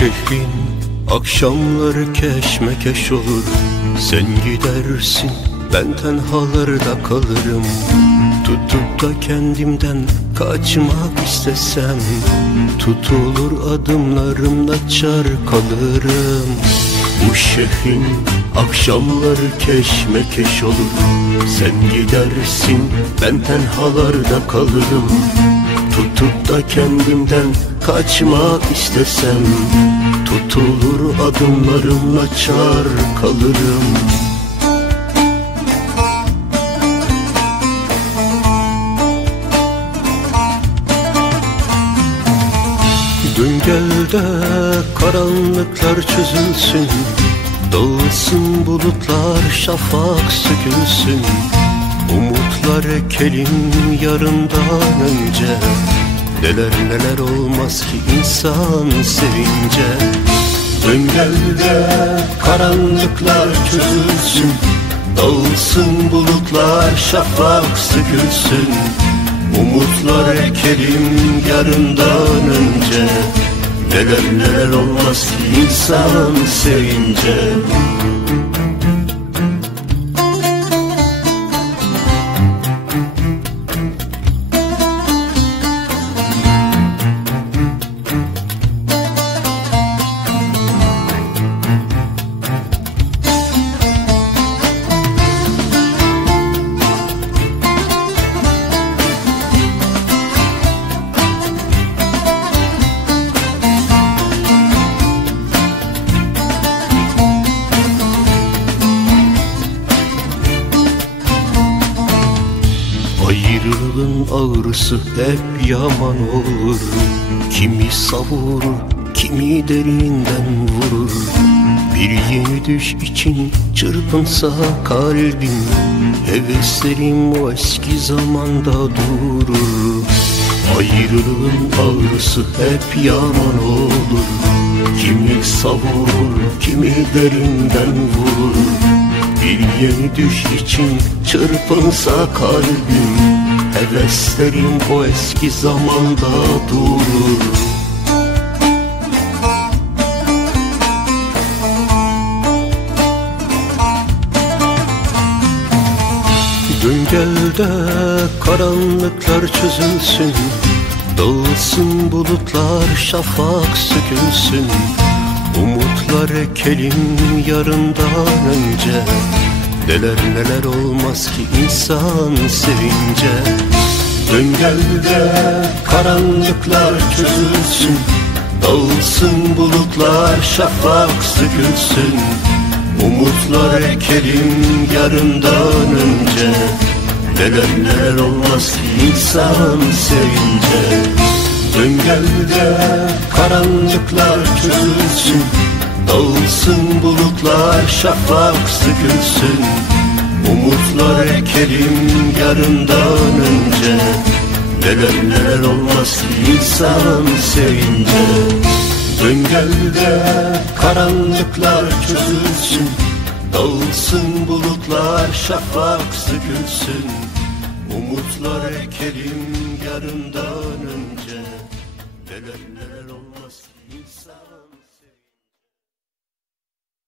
şehrin akşamları keşmekeş olur. Sen gidersin, ben tenhalarda kalırım. Tutup da kendimden kaçmak istesem, tutulur adımlarımla çar kalırım. Bu şehrin akşamları keşmekeş olur. Sen gidersin, ben tenhalarda kalırım. Tutup da kendimden kaçmak istesem, tutulur adımlarımla çar kalırım. Dön gel de karanlıklar çözülsün, dağılsın bulutlar, şafak sökülsün. Umutlar ekelim yarından önce, neler neler olmaz ki insan sevince. Dön gel de karanlıklar çözülsün, dağılsın bulutlar, şafak sökülsün. Umutlar ekelim yarından önce, neler neler olmaz ki insan sevince. Ayrılığın ağrısı hep yaman olur. Kimi savurur, kimi derinden vurur. Bir yeni düş için çırpınsa kalbim, heveslerim o eski zamanda durur. Ayrılığın ağrısı hep yaman olur. Kimi savurur, kimi derinden vurur. Bir yeni düş için çırpınsa kalbim, heveslerim o eski zamanda durur. Dön gel de karanlıklar çözülsün, dağılsın bulutlar, şafak sökülsün. Umutlar ekelim yarından önce, neler neler olmaz ki insan sevince. Dön gel de karanlıklar çözülsün, dağılsın bulutlar, şafak sökülsün. Umutlar ekelim yarından önce, neler neler olmaz ki insan sevince. Dön gel de karanlıklar çözülsün, dağılsın bulutlar, şafak sökülsün. Umutlar ekelim yarından önce, neler neler olmaz ki insan sevince. Dön gel de karanlıklar çözülsün, dağılsın bulutlar, şafak sökülsün. Umutlar ekelim yarından önce,